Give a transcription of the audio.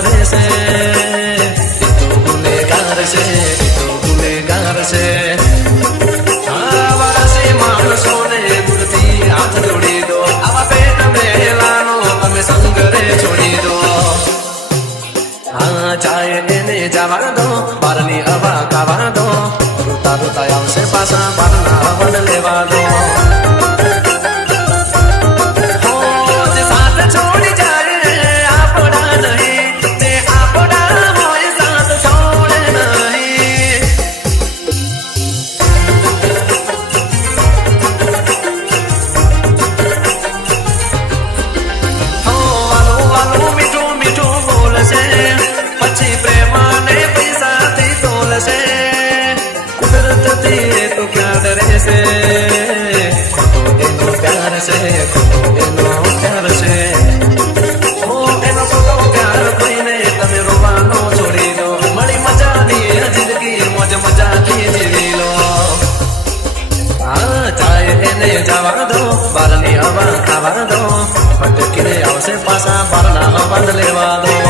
ફરે છે એ તો ગુનેગાર છે એ તો ગુનેગાર છે વારસી માણસોને દૂરથી હાથ જોડી દો આવા પેટ મેલાનો તમે સંગરે છોડી દો હા ચાય એને જવા દો બારની હવા ખાવા દો રોતા રોતા આવશે પાછા બારના વડ લેવા દો तो क्या डरे से खोटो एनो प्यार से खोटो एनो प्यार से ओ एनो खोटो प्यार कोई नहीं तमे रोवानो छोड़ी दो मड़ी मजा नी जिंदगी मौज मजा की जीवी लो हाँ चाहे एने जावा दो बारनी हवा खावा दो भटकीने आवसे पासा बारना हवा लेवा दो